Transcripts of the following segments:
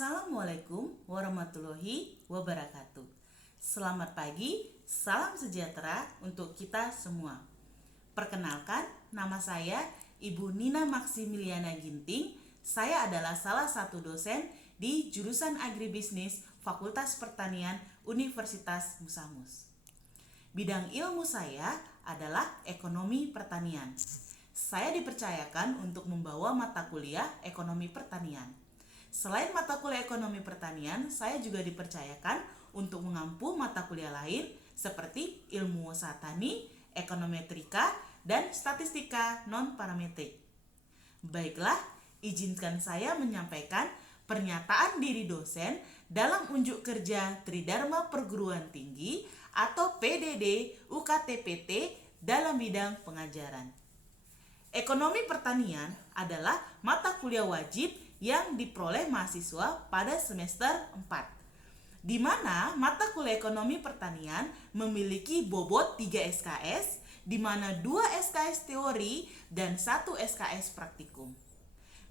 Assalamualaikum warahmatullahi wabarakatuh. Selamat pagi, salam sejahtera untuk kita semua. Perkenalkan, nama saya Ibu Nina Maximiliana Ginting. Saya adalah salah satu dosen di jurusan Agribisnis Fakultas Pertanian Universitas Musamus. Bidang ilmu saya adalah ekonomi pertanian. Saya dipercayakan untuk membawa mata kuliah ekonomi pertanian. Selain mata kuliah ekonomi pertanian, saya juga dipercayakan untuk mengampu mata kuliah lain seperti ilmu usaha tani, ekonometrika, dan statistika non-parametrik. Baiklah, izinkan saya menyampaikan pernyataan diri dosen dalam unjuk kerja Tridharma Perguruan Tinggi atau PDD UKTPT dalam bidang pengajaran. Ekonomi pertanian adalah mata kuliah wajib yang diperoleh mahasiswa pada semester 4, di mana mata kuliah ekonomi pertanian memiliki bobot 3 SKS, di mana 2 SKS teori dan 1 SKS praktikum.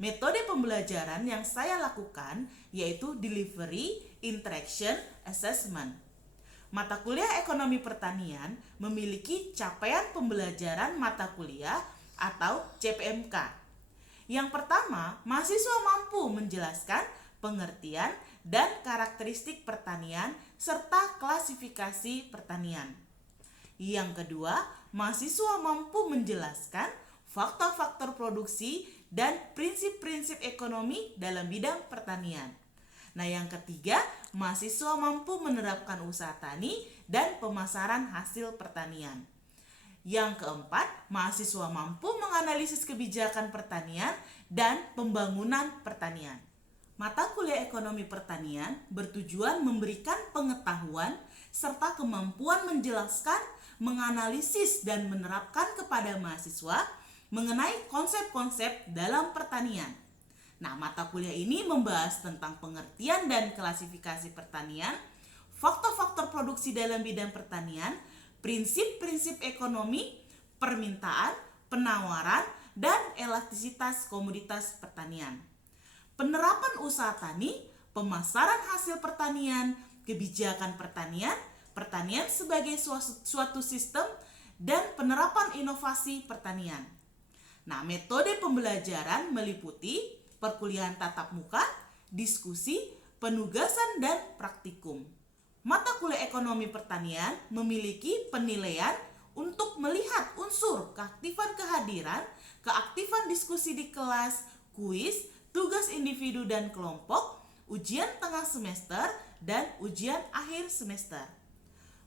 Metode pembelajaran yang saya lakukan yaitu Delivery Interaction Assessment. Mata kuliah ekonomi pertanian memiliki capaian pembelajaran mata kuliah atau CPMK. Yang pertama, mahasiswa mampu menjelaskan pengertian dan karakteristik pertanian serta klasifikasi pertanian. Yang kedua, mahasiswa mampu menjelaskan faktor-faktor produksi dan prinsip-prinsip ekonomi dalam bidang pertanian. Nah, yang ketiga, mahasiswa mampu menerapkan usaha tani dan pemasaran hasil pertanian. Yang keempat, mahasiswa mampu menganalisis kebijakan pertanian dan pembangunan pertanian. Mata kuliah ekonomi pertanian bertujuan memberikan pengetahuan serta kemampuan menjelaskan, menganalisis, dan menerapkan kepada mahasiswa mengenai konsep-konsep dalam pertanian. Nah, mata kuliah ini membahas tentang pengertian dan klasifikasi pertanian, faktor-faktor produksi dalam bidang pertanian, prinsip-prinsip ekonomi, permintaan, penawaran, dan elastisitas komoditas pertanian. Penerapan usaha tani, pemasaran hasil pertanian, kebijakan pertanian, pertanian sebagai suatu sistem, dan penerapan inovasi pertanian. Nah, metode pembelajaran meliputi perkuliahan tatap muka, diskusi, penugasan, dan praktikum. Mata kuliah ekonomi pertanian memiliki penilaian untuk melihat unsur keaktifan kehadiran, keaktifan diskusi di kelas, kuis, tugas individu dan kelompok, ujian tengah semester, dan ujian akhir semester.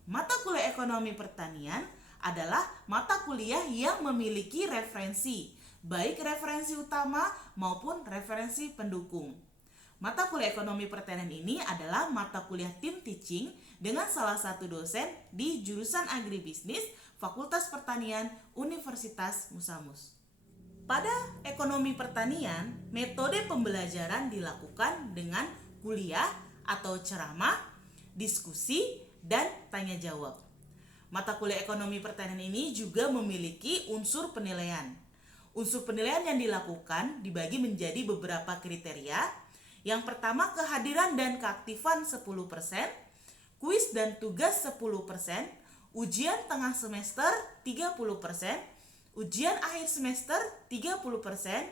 Mata kuliah ekonomi pertanian adalah mata kuliah yang memiliki referensi, baik referensi utama maupun referensi pendukung. Mata kuliah ekonomi pertanian ini adalah mata kuliah tim teaching dengan salah satu dosen di jurusan Agribisnis Fakultas Pertanian Universitas Musamus. Pada ekonomi pertanian, metode pembelajaran dilakukan dengan kuliah atau ceramah, diskusi, dan tanya jawab. Mata kuliah ekonomi pertanian ini juga memiliki unsur penilaian. Unsur penilaian yang dilakukan dibagi menjadi beberapa kriteria. Yang pertama, kehadiran dan keaktifan 10%, kuis dan tugas 10%, ujian tengah semester 30%, ujian akhir semester 30%,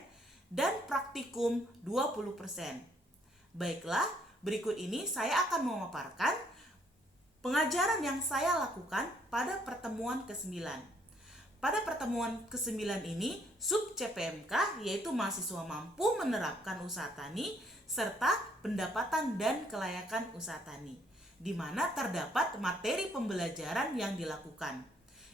dan praktikum 20%. Baiklah, berikut ini saya akan memaparkan pengajaran yang saya lakukan pada pertemuan ke-9. Pada pertemuan ke-9 ini, sub CPMK yaitu mahasiswa mampu menerapkan usaha tani serta pendapatan dan kelayakan usaha tani, di mana terdapat materi pembelajaran yang dilakukan,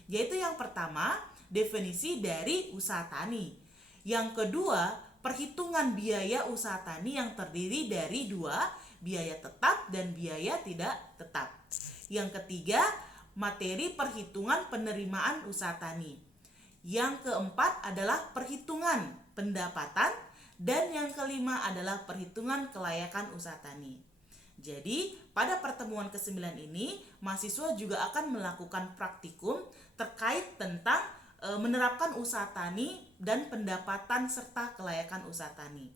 yaitu yang pertama, definisi dari usaha tani. Yang kedua, perhitungan biaya usaha tani yang terdiri dari 2, biaya tetap dan biaya tidak tetap. Yang ketiga, materi perhitungan penerimaan usaha tani. Yang keempat adalah perhitungan pendapatan, dan yang kelima adalah perhitungan kelayakan usaha tani. Jadi, pada pertemuan ke-9 ini, mahasiswa juga akan melakukan praktikum terkait tentang menerapkan usaha tani dan pendapatan serta kelayakan usaha tani.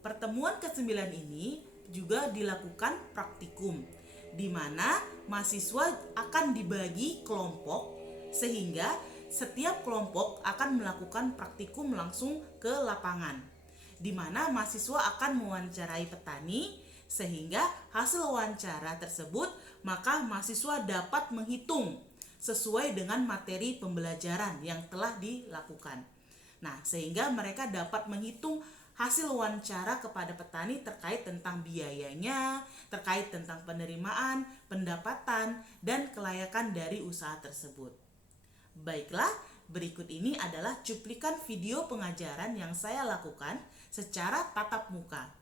Pertemuan ke-9 ini juga dilakukan praktikum, di mana mahasiswa akan dibagi kelompok sehingga setiap kelompok akan melakukan praktikum langsung ke lapangan, di mana mahasiswa akan mewawancarai petani sehingga hasil wawancara tersebut maka mahasiswa dapat menghitung sesuai dengan materi pembelajaran yang telah dilakukan. Nah, sehingga mereka dapat menghitung hasil wawancara kepada petani terkait tentang biayanya, terkait tentang penerimaan, pendapatan, dan kelayakan dari usaha tersebut. Baiklah, berikut ini adalah cuplikan video pengajaran yang saya lakukan secara tatap muka.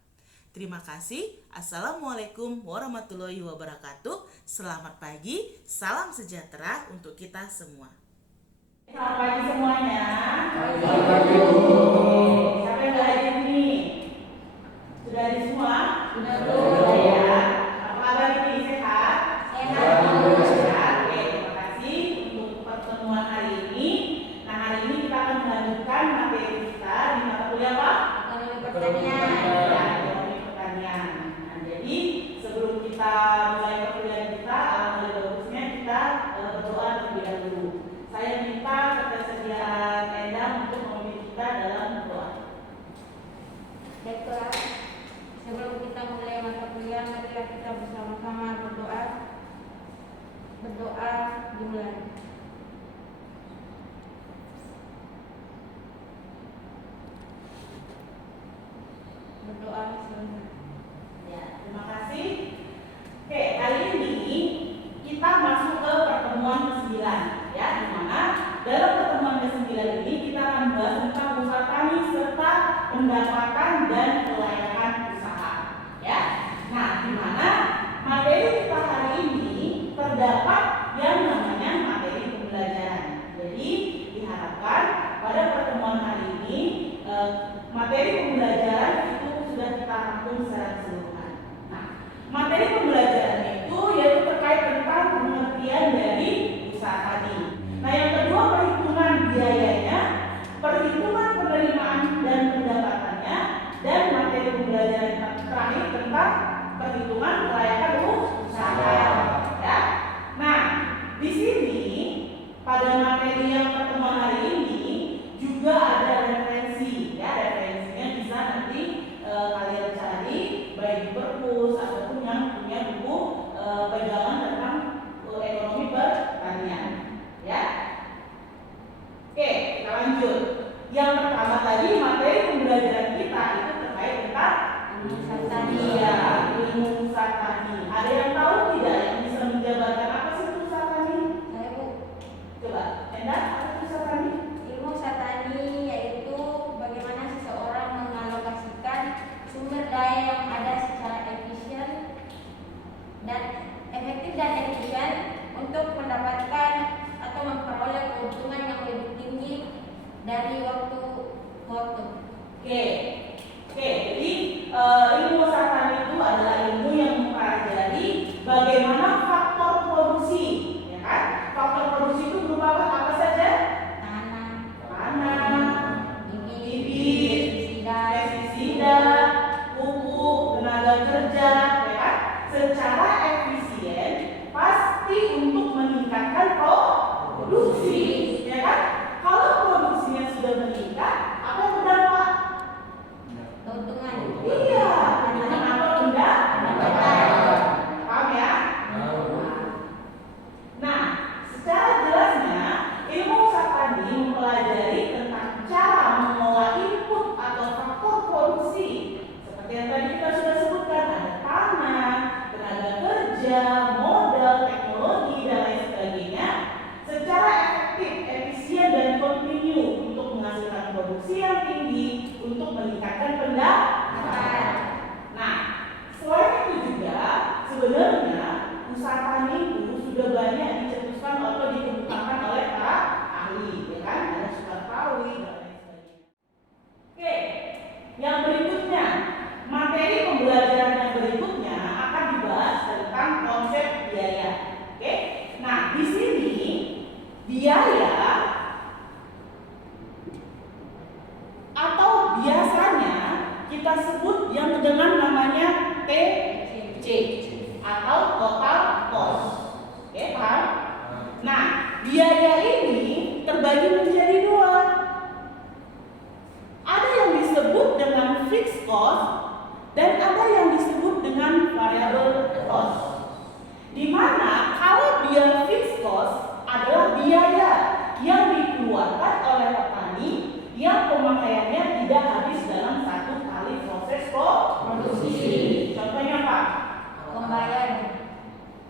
Terima kasih. Assalamualaikum warahmatullahi wabarakatuh. Selamat pagi, salam sejahtera untuk kita semua. Selamat pagi semuanya. Selamat pagi, Bu. Siapa yang udah hadir ini? Sudah hadir semua? Sudah. Ya. Apa kabar ini? Sehat? Sehat. Sehat. Oke, terima kasih untuk pertemuan hari ini. Nah, hari ini kita akan melanjutkan materi kita di mata kuliah apa? Ekonomi pertanian. Ya, ekonomi pertanian. Nah, jadi sebelum kita mulai perkuliahan kita, alangkah bagusnya kita berdoa terlebih dahulu. Saya minta ketersediaan Endang untuk memimpin kita dalam doa. Baiklah, sebelum kita mulai mata kuliah, marilah kita bersama-sama berdoa. Berdoa dimulai. Berdoa selesai. Ya, terima kasih. Oke, kali ini kita masuk ke pertemuan ke-9 ya, di mana dalam pertemuan ke-9 ini kita akan membahas tentang usaha tani serta pendapatan dan kelayakan usaha ya. Nah, di mana materi kita hari ini terdapat yang namanya materi pembelajaran. Jadi diharapkan pada pertemuan hari ini materi pembelajaran itu sudah kita rangkum secara keseluruhan. Nah, materi pembelajaran itu yaitu terkait tentang pengertian dari usaha tadi. Nah, yang kedua perhitungan biayanya, perhitungan penerimaan dan pendapatannya, dan materi pembelajaran terakhir tentang perhitungan kelayakan usaha. Ya. Nah, di sini pada materi yang pertemuan hari ini juga ada referensi. Ya, referensinya bisa nanti kalian cari baik di perpus ataupun yang punya buku pegangan tentang ekonomi pertanian. Ya. Oke, kita lanjut. Yang pertama tadi materi pembelajaran kita itu terkait tentang Ilmu usaha tani. ya, ilmu usaha tani. Ada yang tahu tidak yang bisa menjabarkan apa sih itu usaha tani? Saya, Bu. Coba, Enda, apa itu usaha tani? Ilmu usaha tani yaitu terbagi menjadi dua. Ada yang disebut dengan fixed cost dan ada yang disebut dengan variable cost. Di mana kalau dia fixed cost adalah biaya yang dikeluarkan oleh petani yang pemakaiannya tidak habis dalam satu kali proses produksi. Contohnya apa? Pembayaran.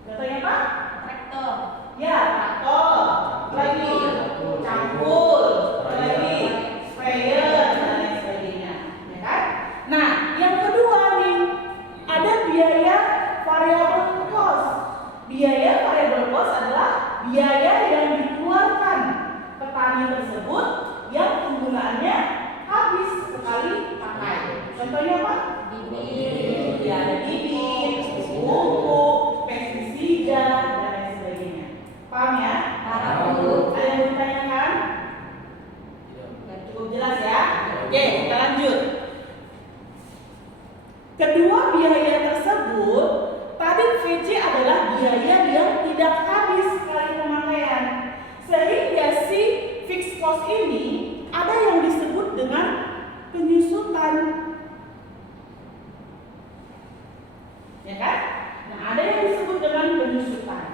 Contohnya apa? Traktor. Ya, traktor, lagi campur, lagi sprayer dan lain sebagainya, ya kan? Nah, yang kedua nih, ada biaya variable cost. Biaya variable cost adalah biaya yang dikeluarkan petani tersebut yang penggunaannya habis sekali pakai. Contohnya apa? Bibit. Ya, ada bibit, pupuk, pestisida dan lain sebagainya. Paham ya? Paham. Ada yang ditanyakan? Cukup jelas ya? Oke, kita lanjut. Kedua biaya tersebut, tadi VC adalah biaya yang tidak habis sekali pemakaian. Sehingga si fixed cost ini ada yang disebut dengan penyusutan. Ya kan? Nah, ada yang disebut dengan penyusutan.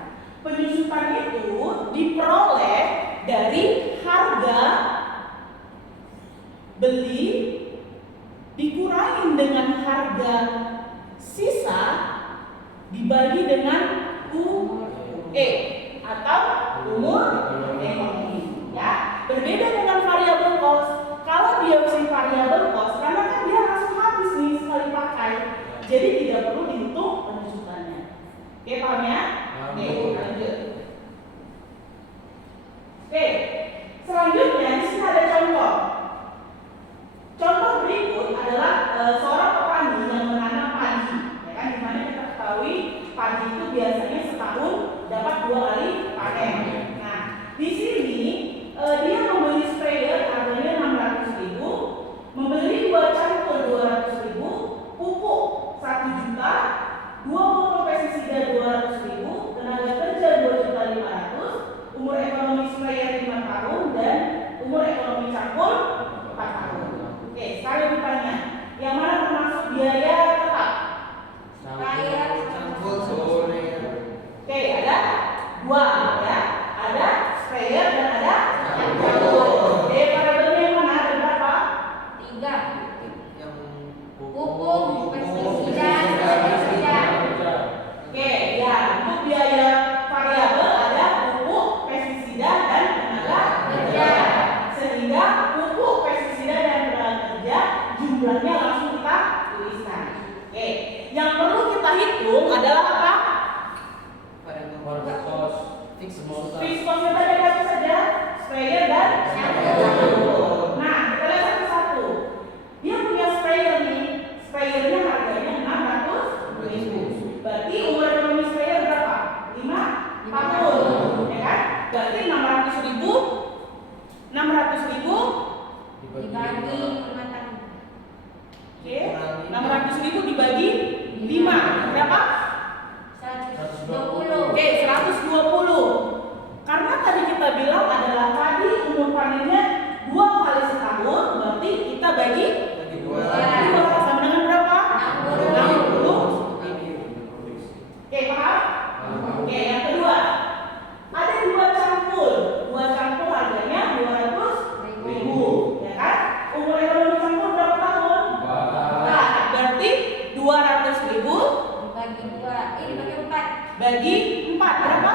Penyusutan itu diperoleh dari harga beli dikurangi dengan harga sisa dibagi dengan UE atau umur ekonomi, ya. Berbeda dengan variable cost. Kalau dia si variable cost, karena kan dia langsung habis nih sekali pakai, jadi tidak perlu dihitung penyusutannya. Oke, paham ya? Oke, lanjut. Oke, selanjutnya di sini ada contoh. Contoh berikut adalah seorang petani yang menanam padi, ya kan? Dimana kita ketahui padi itu biasanya setahun dapat 2 kali panen. Nah, di sini dia membeli sprayer harganya 600.000, membeli 2 cangkul 200.000, pupuk 1 juta, 2 botol pestisida 200.000, tenaga kerja 2.500.000, umur ekonomi sprayer 5 tahun dan umur ekonomi cangkul 4 tahun. Oke, sekarang ditanya, yang mana termasuk biaya tetap? Oke, ada 2 ya, ada sprayer dan ada cangkul. Variabelnya yang mana? Ada berapa? 3. Pupuk, pestisida, pestisida. Oke, ya, untuk biaya variabel ada pupuk, pestisida dan tenaga kerja. Sehingga pupuk, pestisida dan tenaga kerja jumlahnya langsung kita tuliskan. Oke, yang perlu kita hitung adalah apa? Fixed cost-nya tadi apa saja? Sprayer dan cangkul. Nah, kita lihat satu-satu. Dia punya sprayer nih, sprayernya harganya 600.000. Berarti umur ekonomi sprayer berapa? 5 tahun, ya kan? Berarti 600.000 Dibagi 5 tahun. Oke, 600.000 dibagi 5 berapa? 120. Oke, 120. Karena tadi kita bilang adalah tadi umur panennya 2 kali setahun, berarti kita bagi 2 sama dengan berapa? 60. Oke, paham? Oke, yang kedua. Ada 2 cangkul. 2 cangkul harganya 200.000, ya kan? Umur ekonomi cangkul berapa tahun? 4. Berarti 200.000 Dibagi 2. Ini bagi 4. bagi 4 berapa?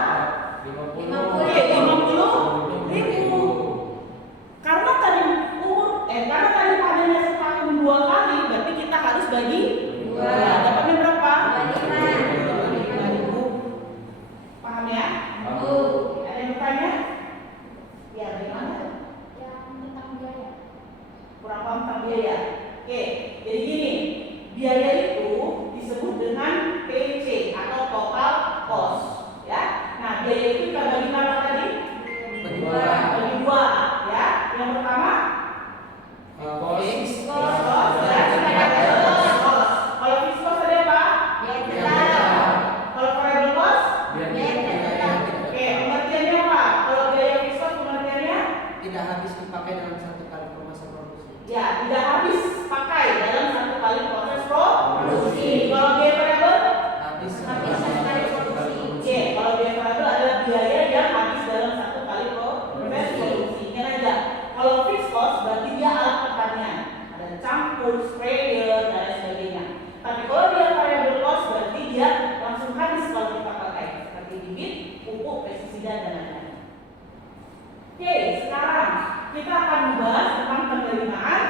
kita akan membahas tentang penerimaan,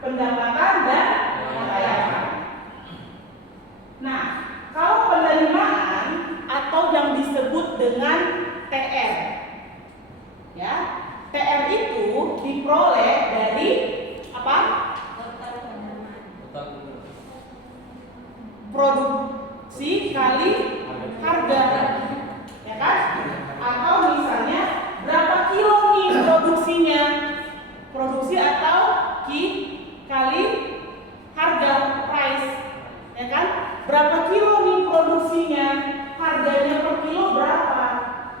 pendapatan, dan pembayaran. Nah, kalau penerimaan atau yang disebut dengan TR, ya, TR itu diperoleh dari apa? Produksi kali harga, ya kan? Atau misalnya berapa kilo nih produksinya, produksi atau kali harga, price, ya kan? Berapa kilo nih produksinya, harganya per kilo berapa?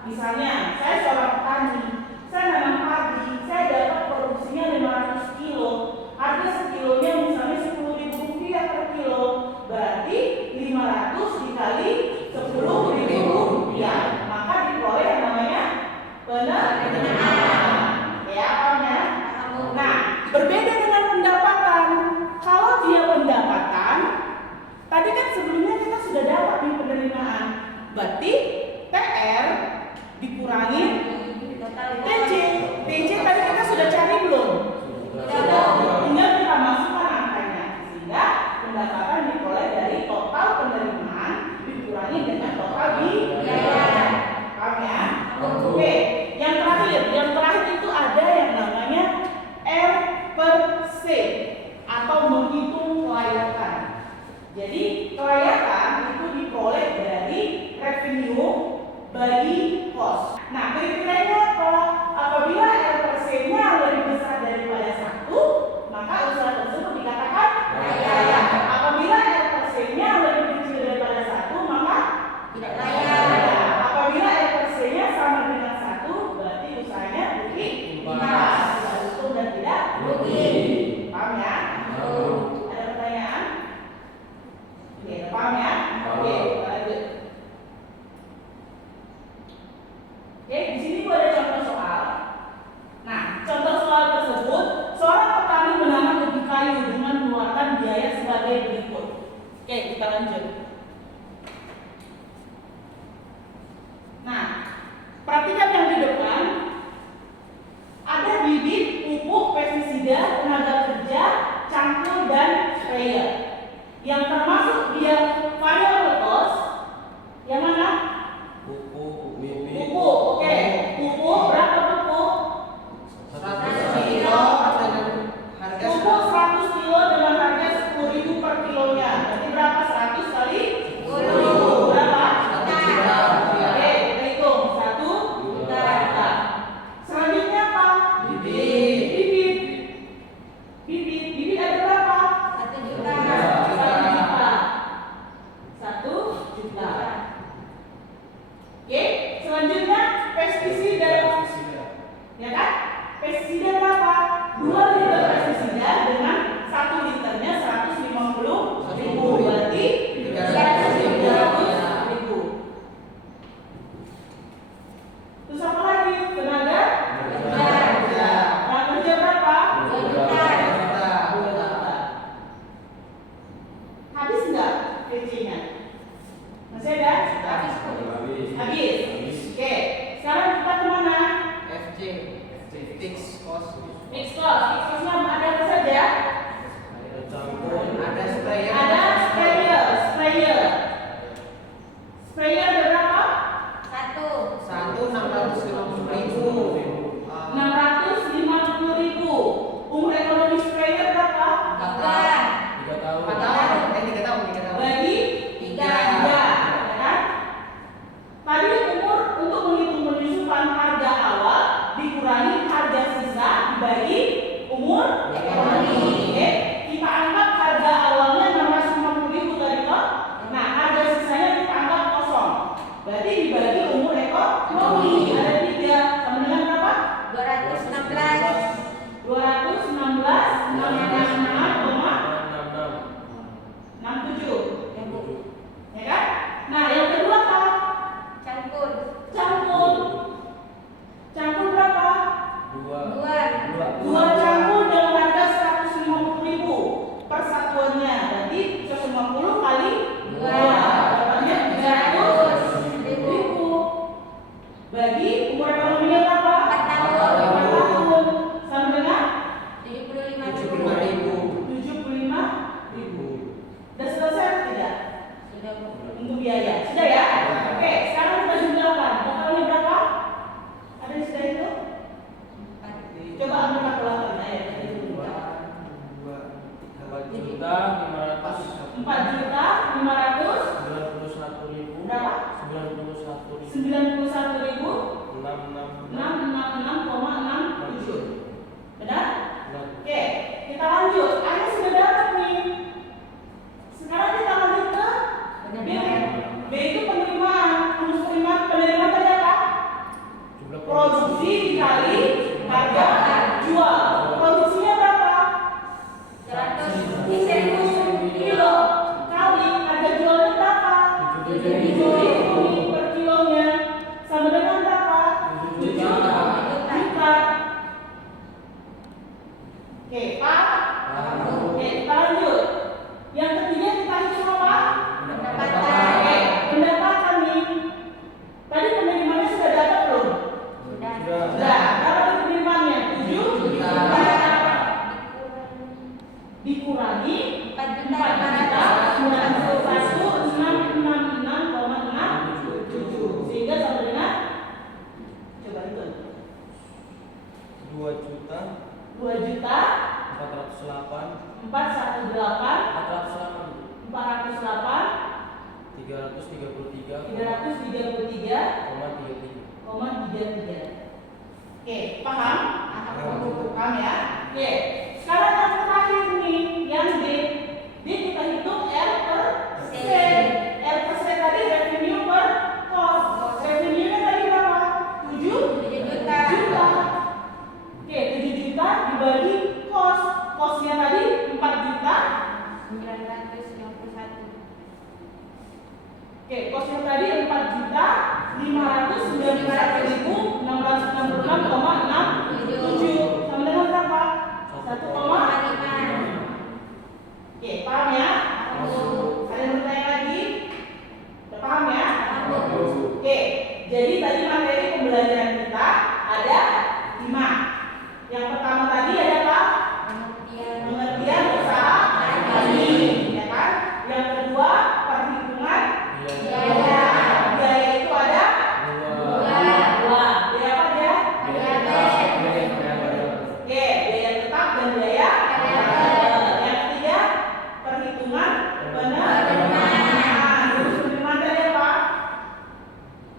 Misalnya saya seorang petani, saya nanam padi, saya dapat produksinya 500 kilo, harga sekilonya misalnya Rp10.000 per kilo, berarti 500 dikali Rp10.000, maka diperoleh yang namanya penerimaan. Ya, paham ya? Nah, berbeda dengan pendapatan. Kalau dia pendapatan, tadi kan sebelumnya kita sudah dapat nih penerimaan, berarti TR dikurangi TC. TC tadi kita sudah cari belum? Sudah. Tinggal kita masukkan angkanya, sehingga pendapatan diperoleh dari total penerimaan dikurangi dengan total biaya. Paham ya? Oke. Yang terakhir itu ada yang namanya R per C atau menghitung kelayakan. Jadi kelayakan itu diperoleh dari revenue bagi cost. Nah, kriterianya apa? Apabila R per C-nya lebih besar daripada 1, maka usaha tersebut dikatakan layak. Apabila R per C-nya lebih kecil daripada 1, maka tidak layak. Apabila R per C-nya sama dengan 1, berarti usahanya rugi, tidak untung dan tidak rugi. Paham ya? Ada pertanyaan? Oke, paham ya? Oke, kita lanjut. Oke, di sini gua ada contoh soal. Nah, contoh soal tersebut, seorang petani menanam ubi kayu dengan mengeluarkan biaya sebagai berikut. Oke, kita lanjut. Nah, perhatikan yang di depan. Ada bibit, pupuk, pestisida, tenaga kerja, cangkul, dan sprayer. Yang termasuk dia variable cost, yang mana? Pupuk. Oke. Pupuk berapa pupuk? 100 kilo dengan harga pupuk 100 kilo dengan harga Rp10.000 per kilonya. Berarti berapa? 100 kali 10.000 berapa? 1 juta. Oke, kita hitung 1 juta. Selanjutnya apa? Bibit ada berapa? 1 juta. 1 juta. Oke, selanjutnya pestisida. Ya kan? Pestisida berapa? 2 liter pestisida dengan 1 liternya 150.000, berarti 300.000. Terus apa lagi? Tenaga kerja. Tenaga kerja berapa? 2 juta. Habis enggak PC-nya? Masih ada? Habis. Oke. Sekarang kita kemana? FC fixed cost. Fixed cost-nya ada apa saja? Ada sprayer. Ada sprayer. Sprayer ada berapa? 1 650.000. 650.000. Umur ekonomi sprayer berapa? 3 tahun. 3 tahun. Bagi 3. Ya kan? Tadi umur untuk menghitung penyusupan harga awal dikurangi harga sisa dibagi umur ekonomi. Oke, kita anggap harga awalnya 650.000 tadi toh. Nah, harga sisanya kita anggap kosong. Berarti dibagi umur ekonomi ada 3 sama dengan berapa? 216 67. Ya kan? Nah, yang kedua apa? Campur berapa? 2 Produksi dikali harga jual. Produksinya berapa? 100.000 Kilo kali harga jualnya berapa? 7.000 per kilonya. Sama dengan berapa? 7 juta. Oke, Pak. Oke, kita lanjut. Yang ketiga kita hitung apa? Oke, pendapatan nih. Tadi penerimaannya sudah dapat belum? Sudah. Sudah. Berapa penerimaannya? 7 juta. Dikurangi 4.961.666,67 sehingga sama dengan coba hitung 2 juta 418 Oke, paham? Paham ya? Oke, sekarang yang terakhir nih, yang D. D kita hitung R per C. R per C tadi revenue per cost. Revenue-nya tadi berapa? 7 juta. Oke, 7 juta dibagi cost. Cost-nya tadi 4 juta. 951. Oke, cost-nya tadi 4 juta 599.666,67 sama dengan berapa? 1,5. Oke, paham ya? Ada yang bertanya lagi? Udah paham ya? Oke, jadi tadi materi pembelajaran kita ada 5. Yang pertama tadi ada apa? Pengertian usaha tani, ya kan? Yang kedua perhitungan biaya. Biaya itu ada dua. Biaya apa dia? Oke, biaya tetap dan biaya variabel. Yang ketiga perhitungan penerimaan. Terus penerimaan tadi apa?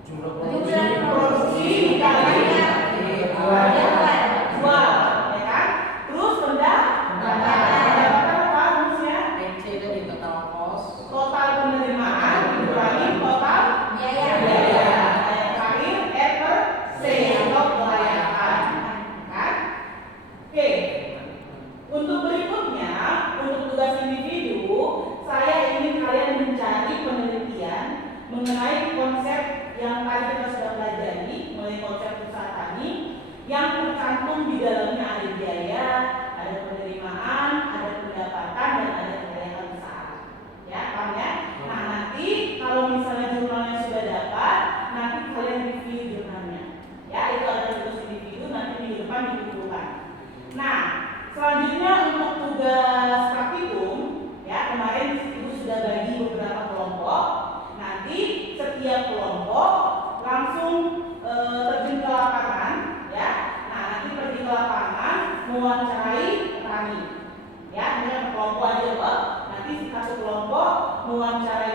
jumlah Produksi dikali jual, ya kan? Terus pendapatan apa rumusnya? PC dari total cost. Total penerimaan dikurangi total Biaya. biaya. Yang terakhir R per C atau kelayakan, kan? Oke. Untuk berikutnya, untuk tugas individu, saya ingin kalian mencari penelitian mengenai konsep yang tadi kita sudah pelajari, mengenai konsep usaha tani yang tercantum di dalamnya ada biaya, ada penerimaan, ada pendapatan, dan ada kekayaan usaha. Ya, paham ya? Nah, nanti kalau misalnya jurnalnya sudah dapat, nanti kalian review jurnalnya. Ya, itu adalah tugas individu, nanti minggu depan dikumpulkan. Nah, selanjutnya untuk tugas praktikum, ya kemarin ibu sudah bagi beberapa kelompok. Nanti setiap kelompok langsung terjun ke lapangan, ya. Nah, nanti pergi ke lapangan mewawancarai petani, ya. Ini per kelompok aja, Pak. Nanti satu kelompok mewawancarai